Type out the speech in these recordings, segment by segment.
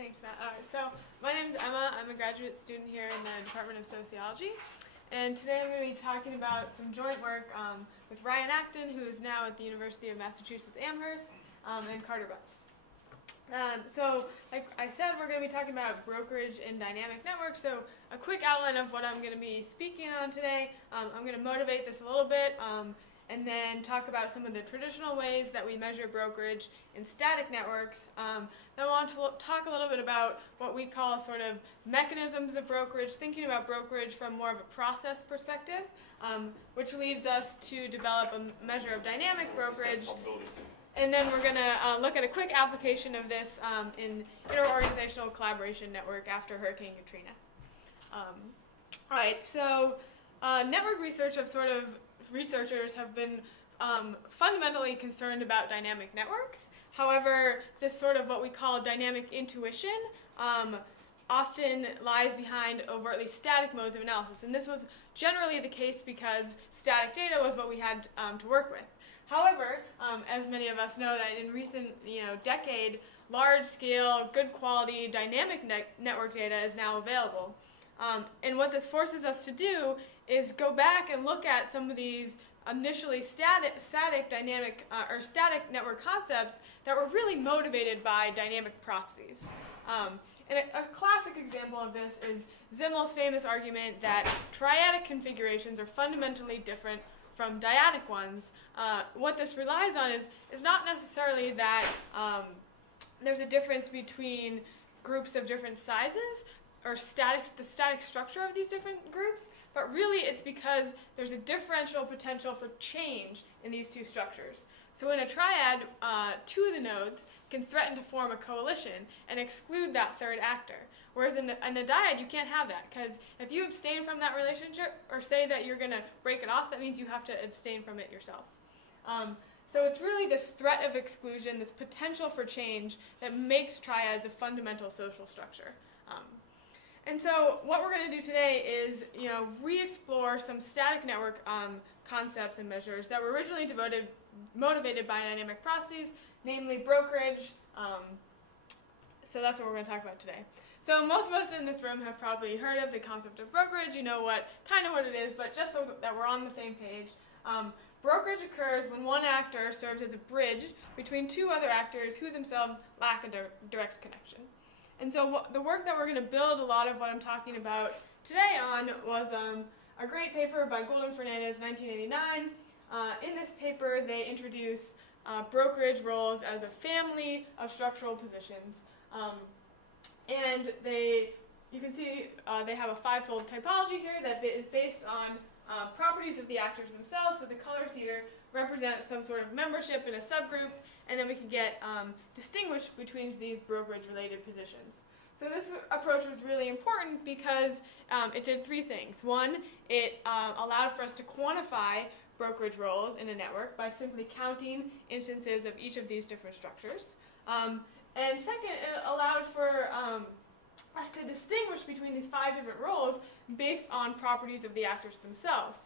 Thanks, Matt. All right, so my name is Emma. I'm a graduate student here in the Department of Sociology. And today I'm going to be talking about some joint work with Ryan Acton, who is now at the University of Massachusetts Amherst, and Carter Butts. So, like I said, we're going to be talking about brokerage and dynamic networks. So a quick outline of what I'm going to be speaking on today. I'm going to motivate this a little bit, and then talk about some of the traditional ways that we measure brokerage in static networks. Then I want to talk a little bit about what we call sort of mechanisms of brokerage, thinking about brokerage from more of a process perspective, which leads us to develop a measure of dynamic brokerage. And then we're going to look at a quick application of this in interorganizational collaboration network after Hurricane Katrina. All right, so network research of sort of researchers have been fundamentally concerned about dynamic networks. However, this sort of what we call dynamic intuition often lies behind overtly static modes of analysis. And this was generally the case because static data was what we had to work with. However, as many of us know, that in recent decade, large-scale, good-quality dynamic network data is now available. And what this forces us to do is go back and look at some of these initially static dynamic or static network concepts that were really motivated by dynamic processes. And a classic example of this is Zimmel's famous argument that triadic configurations are fundamentally different from dyadic ones. What this relies on is not necessarily that there's a difference between groups of different sizes, or the static structure of these different groups, but really it's because there's a differential potential for change in these two structures. So in a triad, two of the nodes can threaten to form a coalition and exclude that third actor. Whereas in a dyad, you can't have that, because if you abstain from that relationship, or say that you're going to break it off, that means you have to abstain from it yourself. So it's really this threat of exclusion, this potential for change, that makes triads a fundamental social structure. And so what we're going to do today is, re-explore some static network concepts and measures that were originally motivated by dynamic processes, namely brokerage. So that's what we're going to talk about today. So most of us in this room have probably heard of the concept of brokerage. You know what it is, but just so that we're on the same page. Brokerage occurs when one actor serves as a bridge between two other actors who themselves lack a direct connection. And so the work that we're going to build a lot of what I'm talking about today on was a great paper by Gould and Fernandez, 1989. In this paper, they introduce brokerage roles as a family of structural positions. And you can see they have a five-fold typology here that is based on properties of the actors themselves. So the colors here represent some sort of membership in a subgroup, and then we can get distinguished between these brokerage-related positions. So this approach was really important because it did three things. One, it allowed for us to quantify brokerage roles in a network by simply counting instances of each of these different structures. And second, it allowed for us to distinguish between these five different roles based on properties of the actors themselves.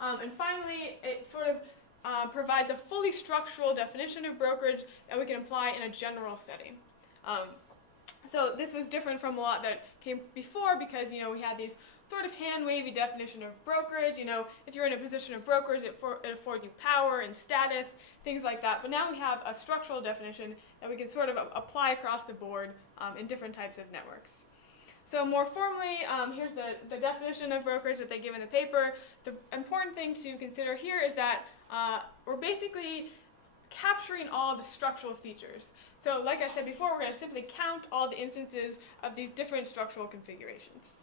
And finally, it sort of provides a fully structural definition of brokerage that we can apply in a general setting. So this was different from a lot that came before because, we had these sort of hand-wavy definition of brokerage. If you're in a position of brokerage, it affords you power and status, things like that. But now we have a structural definition that we can sort of apply across the board in different types of networks. So more formally, here's the definition of brokerage that they give in the paper. The important thing to consider here is that we're basically capturing all the structural features. So like I said before, we're going to simply count all the instances of these different structural configurations.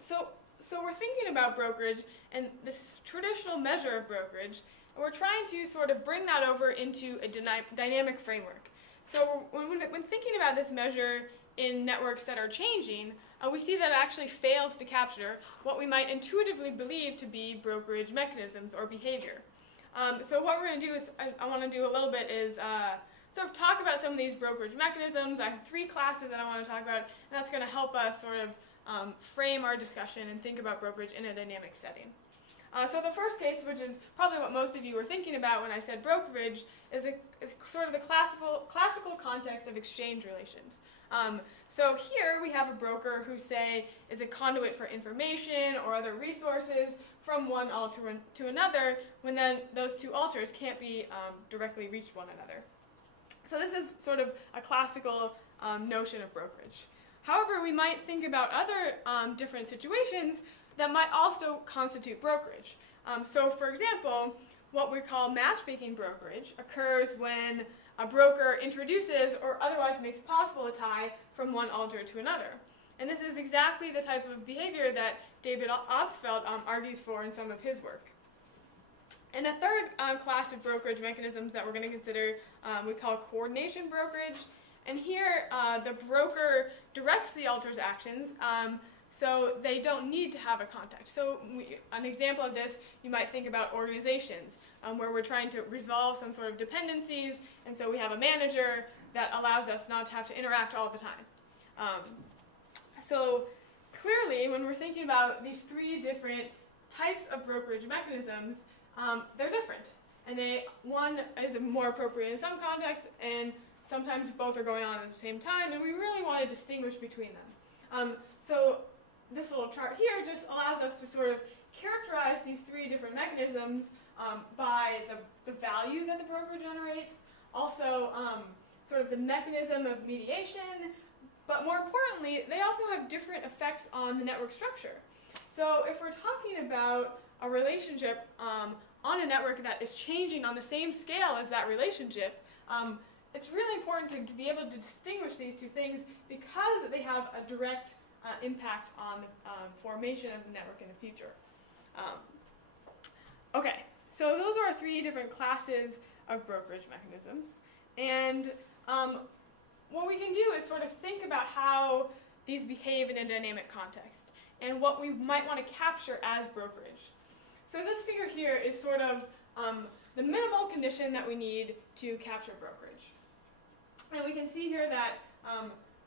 So we're thinking about brokerage and this traditional measure of brokerage, and we're trying to sort of bring that over into a dynamic framework. So when thinking about this measure in networks that are changing, we see that it actually fails to capture what we might intuitively believe to be brokerage mechanisms or behavior. So what we're going to do is, I want to do a little bit is sort of talk about some of these brokerage mechanisms. I have three classes that I want to talk about, and that's going to help us sort of frame our discussion and think about brokerage in a dynamic setting. So the first case, which is probably what most of you were thinking about when I said brokerage, is sort of the classical context of exchange relations. So here we have a broker who, say, is a conduit for information or other resources from one alter to another, when then those two alters can't be directly reach one another. So this is sort of a classical notion of brokerage. However, we might think about other different situations that might also constitute brokerage. So for example, what we call matchmaking brokerage occurs when a broker introduces or otherwise makes possible a tie from one alter to another. And this is exactly the type of behavior that David Obstfeld argues for in some of his work. And a third class of brokerage mechanisms that we're going to consider we call coordination brokerage. And here the broker directs the alter's actions, so they don't need to have a contact. So an example of this, you might think about organizations, where we're trying to resolve some sort of dependencies, and so we have a manager that allows us not to have to interact all the time. So clearly, when we're thinking about these three different types of brokerage mechanisms, they're different. And one is more appropriate in some contexts, and sometimes both are going on at the same time, and we really want to distinguish between them. So this little chart here just allows us to sort of characterize these three different mechanisms by the value that the broker generates, also sort of the mechanism of mediation, but more importantly, they also have different effects on the network structure. So if we're talking about a relationship on a network that is changing on the same scale as that relationship, it's really important to be able to distinguish these two things because they have a direct impact on the formation of the network in the future. Okay, so those are our three different classes of brokerage mechanisms. And what we can do is sort of think about how these behave in a dynamic context and what we might want to capture as brokerage. So this figure here is sort of the minimal condition that we need to capture brokerage. And we can see here that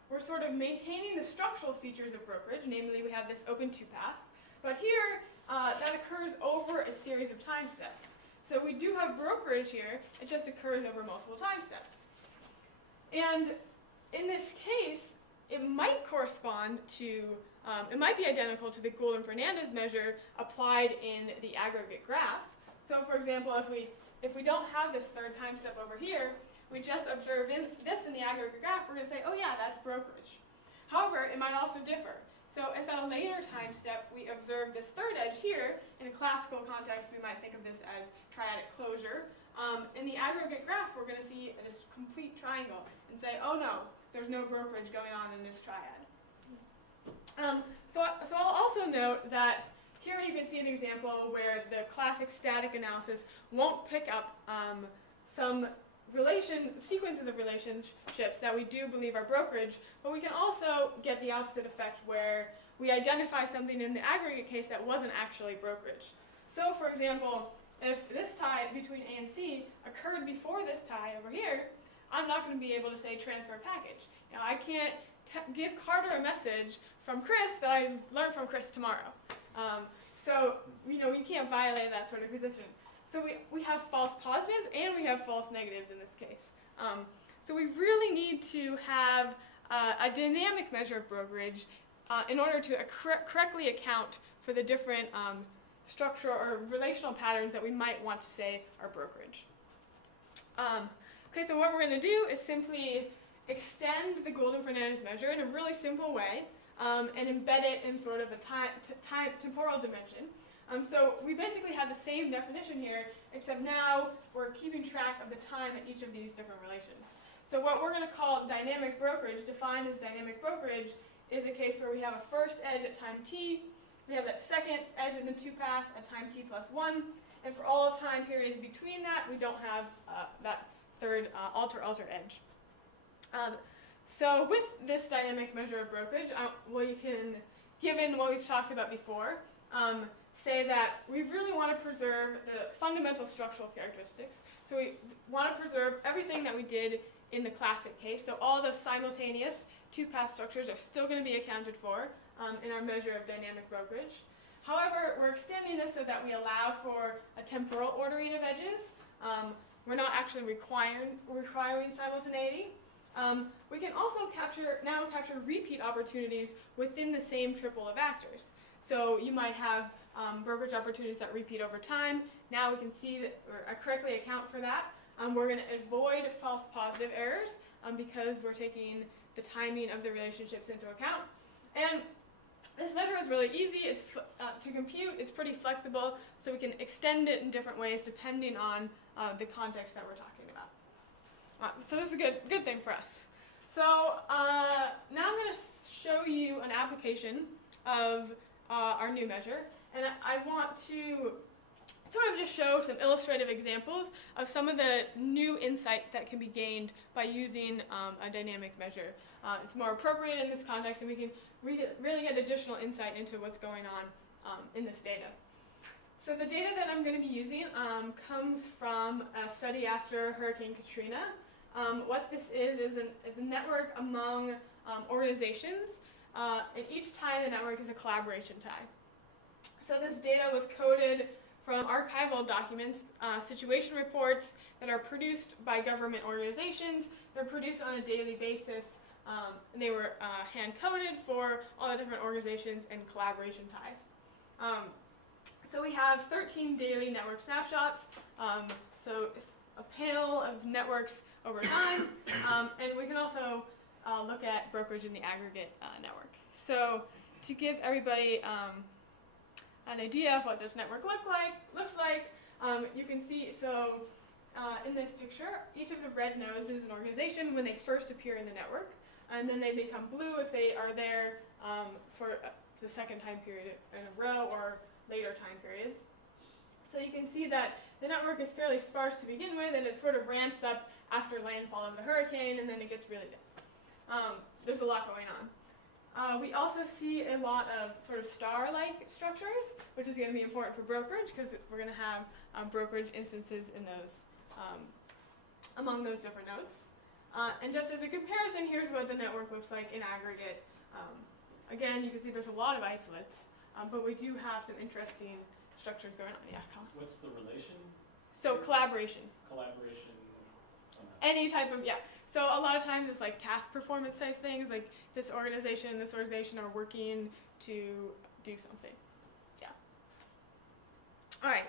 we're sort of maintaining the structural features of brokerage, namely we have this open two-path, but here that occurs over a series of time steps. So we do have brokerage here, it just occurs over multiple time steps. And in this case, it might correspond to, it might be identical to the Gould and Fernandez measure applied in the aggregate graph. So for example, if we don't have this third time step over here, we just observe this in the aggregate graph, we're going to say, oh yeah, that's brokerage. However, it might also differ. So if at a later time step we observe this third edge here, in a classical context we might think of this as triadic closure. In the aggregate graph we're going to see this complete triangle and say, oh no, there's no brokerage going on in this triad. So I'll also note that here you can see an example where the classic static analysis won't pick up some sequences of relationships that we do believe are brokerage, but we can also get the opposite effect where we identify something in the aggregate case that wasn't actually brokerage. So for example, if this tie between A and C occurred before this tie over here, I'm not going to be able to say transfer package. Now I can't give Carter a message from Chris that I learned from Chris tomorrow. So we can't violate that sort of position. So we have false positives and we have false negatives in this case. So we really need to have a dynamic measure of brokerage in order to correctly account for the different structural or relational patterns that we might want to say are brokerage. Okay, so what we're going to do is simply extend the Gould and Fernandez measure in a really simple way and embed it in sort of a temporal dimension. So we basically have the same definition here, except now we're keeping track of the time at each of these different relations. So what we're going to call dynamic brokerage, defined as dynamic brokerage, is a case where we have a first edge at time t, we have that second edge in the two-path at time t plus 1, and for all time periods between that, we don't have that third alter-alter edge. So with this dynamic measure of brokerage, we can, given what we've talked about before, say that we really want to preserve the fundamental structural characteristics. So we want to preserve everything that we did in the classic case. So all the simultaneous two-path structures are still going to be accounted for in our measure of dynamic brokerage. However, we're extending this so that we allow for a temporal ordering of edges. We're not actually requiring simultaneity. We can also now capture repeat opportunities within the same triple of actors. So you might have brokerage opportunities that repeat over time. Now we can see that, or correctly account for that. We're going to avoid false positive errors because we're taking the timing of the relationships into account. And this measure is really easy. It's to compute. It's pretty flexible, so we can extend it in different ways depending on the context that we're talking about. So this is a good thing for us. So now I'm going to show you an application of our new measure, and I want to sort of just show some illustrative examples of some of the new insight that can be gained by using a dynamic measure. It's more appropriate in this context, and we can really get additional insight into what's going on in this data. So the data that I'm going to be using comes from a study after Hurricane Katrina. What this is a network among organizations, and each tie in the network is a collaboration tie. So this data was coded from archival documents, situation reports that are produced by government organizations. They're produced on a daily basis, and they were hand-coded for all the different organizations and collaboration ties. So we have 13 daily network snapshots. So it's a panel of networks over time, and we can also look at brokerage in the aggregate network. So to give everybody an idea of what this network looks like, you can see, so in this picture, each of the red nodes is an organization when they first appear in the network, and then they become blue if they are there for the second time period in a row or later time periods. So you can see that the network is fairly sparse to begin with, and it sort of ramps up after landfall of the hurricane, and then it gets really dense. There's a lot going on. We also see a lot of sort of star-like structures, which is going to be important for brokerage because we're going to have brokerage instances in those among those different nodes. And just as a comparison, here's what the network looks like in aggregate. Again, you can see there's a lot of isolates, but we do have some interesting structures going on. Yeah, Colin? What's the relation? So collaboration. Collaboration. Any type of, yeah. So a lot of times it's like task performance type things, like this organization and this organization are working to do something. Yeah. All right.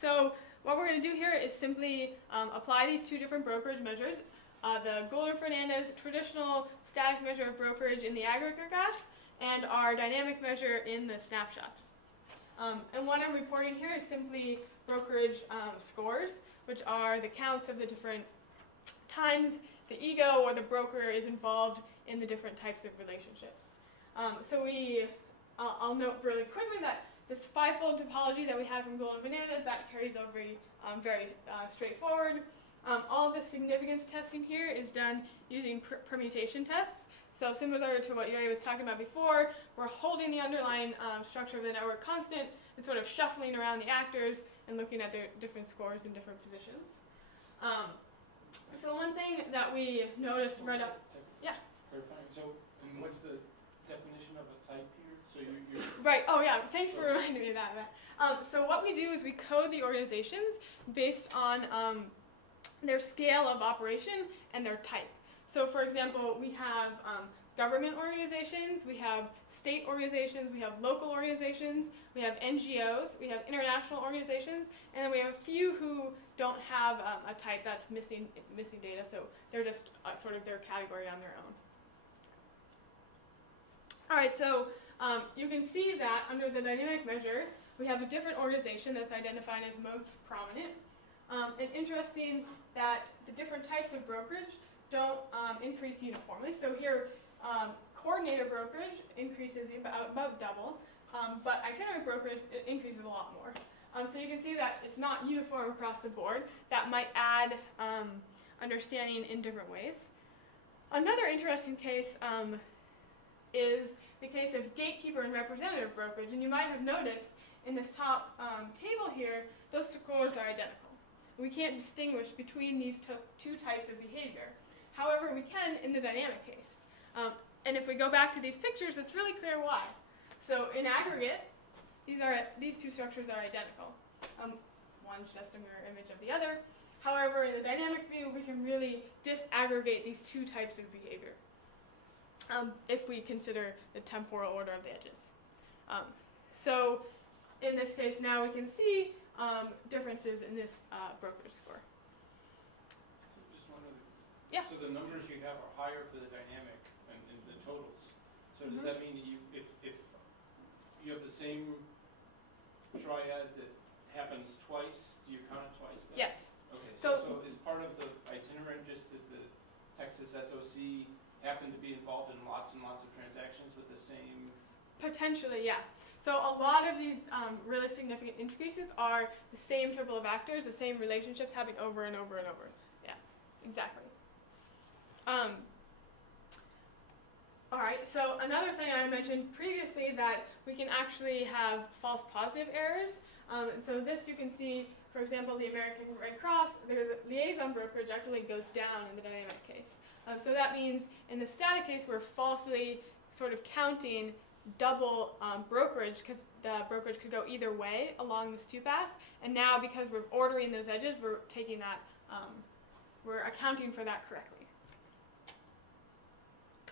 So what we're going to do here is simply apply these two different brokerage measures. The Golder-Fernandez traditional static measure of brokerage in the aggregate graph and our dynamic measure in the snapshots. And what I'm reporting here is simply brokerage scores, which are the counts of the different times the ego or the broker is involved in the different types of relationships. So I'll note really quickly that this fivefold topology that we had from Golder-Fernandez, that carries over very straightforward. All of the significance testing here is done using permutation tests. So similar to what Yuri was talking about before, we're holding the underlying structure of the network constant and sort of shuffling around the actors and looking at their different scores in different positions. So one thing that we noticed right up, yeah. Clarifying. So what's the definition of a type here? So you're right. Oh yeah. Thanks for reminding me of that. So what we do is we code the organizations based on their scale of operation and their type. So for example, we have government organizations, we have state organizations, we have local organizations, we have NGOs, we have international organizations, and then we have a few who don't have a type that's missing data, so they're just sort of their category on their own. All right, so you can see that under the dynamic measure, we have a different organization that's identified as most prominent. And interesting that the different types of brokerage don't increase uniformly. So here, coordinator brokerage increases about double, but itinerant brokerage increases a lot more. So you can see that it's not uniform across the board. That might add understanding in different ways. Another interesting case is the case of gatekeeper and representative brokerage. And you might have noticed in this top table here, those scores are identical. We can't distinguish between these two types of behavior. However, we can in the dynamic case. And if we go back to these pictures, it's really clear why. So in aggregate, these two structures are identical. One's just a mirror image of the other. However, in the dynamic view, we can really disaggregate these two types of behavior if we consider the temporal order of the edges. So in this case, now we can see differences in this brokerage score. So just one other. Yeah. So the numbers you have are higher for the dynamic and the totals. So does that mean that if you have the same triad that happens twice, do you count it twice then? Yes. Okay. So is part of the itinerant just that the Texas SOC happened to be involved in lots and lots of transactions with the same? Potentially, yeah. So a lot of these really significant intricacies are the same triple of actors, the same relationships happening over and over and over. Yeah, exactly. All right, so another thing I mentioned previously that we can actually have false positive errors. And so this you can see, for example, the American Red Cross, the liaison brokerage actually goes down in the dynamic case. So that means in the static case, we're falsely sort of counting double brokerage, because the brokerage could go either way along this two-path. And now, because we're ordering those edges, we're taking that, we're accounting for that correctly.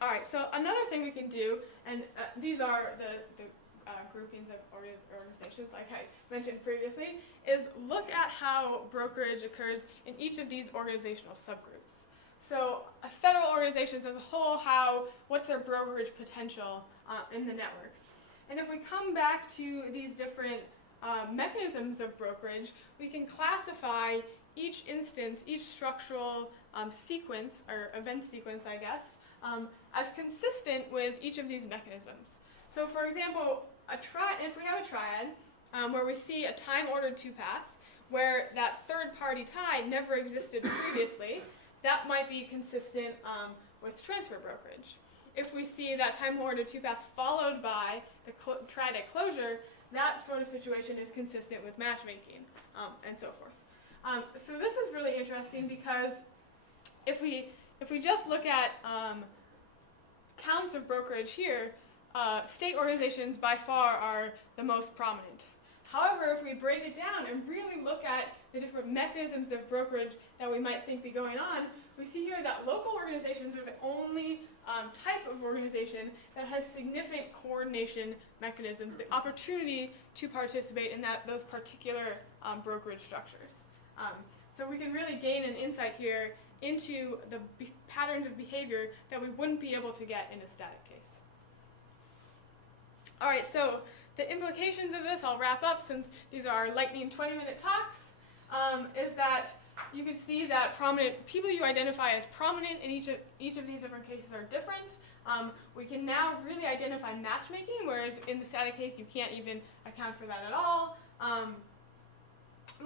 All right, so another thing we can do, and these are the groupings of organizations, like I mentioned previously, is look at how brokerage occurs in each of these organizational subgroups. So federal organizations as a whole, what's their brokerage potential in the network? And if we come back to these different mechanisms of brokerage, we can classify each instance, each structural sequence, or event sequence, I guess, as consistent with each of these mechanisms. So for example, if we have a triad where we see a time-ordered two-path, where that third-party tie never existed previously, that might be consistent with transfer brokerage. If we see that time-ordered two-path followed by the triad closure, that sort of situation is consistent with matchmaking, and so forth. So this is really interesting because if we just look at counts of brokerage here, state organizations by far are the most prominent. However, if we break it down and really look at the different mechanisms of brokerage that we might think be going on, we see here that local organizations are the only type of organization that has significant coordination mechanisms, the opportunity to participate in those particular brokerage structures. So we can really gain an insight here into the patterns of behavior that we wouldn't be able to get in a static case. All right, so the implications of this, I'll wrap up since these are our lightning 20-minute talks, is that you can see that people you identify as prominent in each of these different cases are different. We can now really identify matchmaking, whereas in the static case you can't even account for that at all.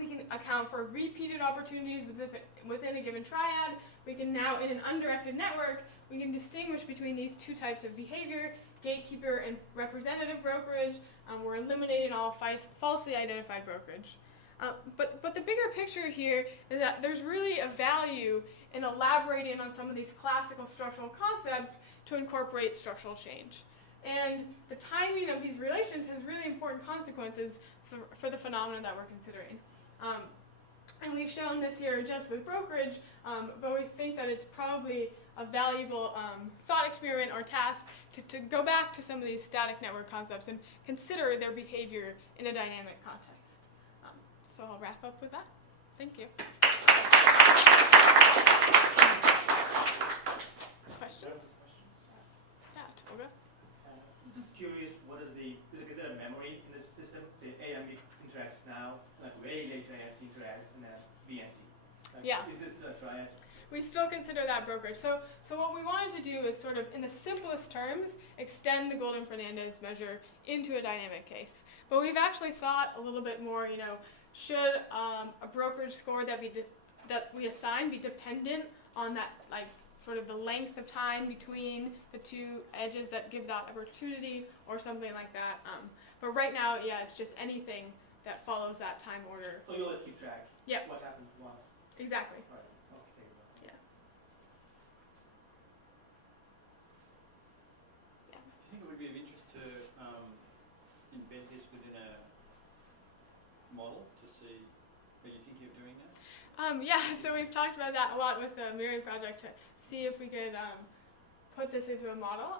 We can account for repeated opportunities within a given triad. We can now, in an undirected network, we can distinguish between these two types of behavior, gatekeeper and representative brokerage. We're eliminating all falsely identified brokerage. But the bigger picture here is that there's really a value in elaborating on some of these classical structural concepts to incorporate structural change. And the timing of these relations has really important consequences for the phenomenon that we're considering. And we've shown this here just with brokerage, but we think that it's probably a valuable thought experiment or task to go back to some of these static network concepts and consider their behavior in a dynamic context. So I'll wrap up with that. Thank you. Questions? Yeah, Tolga. Just curious, is there a memory in this system? Say AMD interacts now, like way later ASC interacts, and then VNC. Yeah. Is this the triad? We still consider that brokerage. So what we wanted to do is sort of, in the simplest terms, extend the Golden-Fernandez measure into a dynamic case. But we've actually thought a little bit more, should a brokerage score that we assign be dependent on that, like, sort of the length of time between the two edges that give that opportunity or something like that. But right now, yeah, it's just anything that follows that time order. So you always keep track. Yep. What happened once. Exactly. Right. Okay. Yeah. Do you think it would be of interest to embed this within a model to see, are you thinking of doing that? Yeah, so we've talked about that a lot with the Mirroring project to see if we could put this into a model.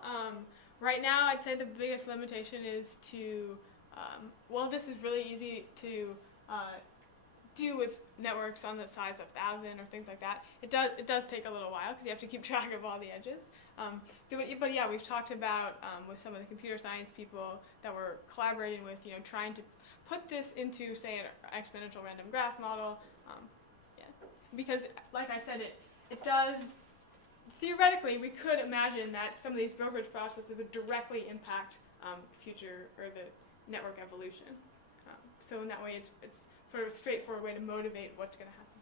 Right now, I'd say the biggest limitation is to, well, this is really easy to do with networks on the size of 1,000 or things like that. It does take a little while because you have to keep track of all the edges. But yeah, we've talked about with some of the computer science people that we're collaborating with, trying to put this into, say, an exponential random graph model. Yeah, because like I said, it does. Theoretically, we could imagine that some of these brokerage processes would directly impact future or the network evolution. So in that way, it's sort of a straightforward way to motivate what's going to happen.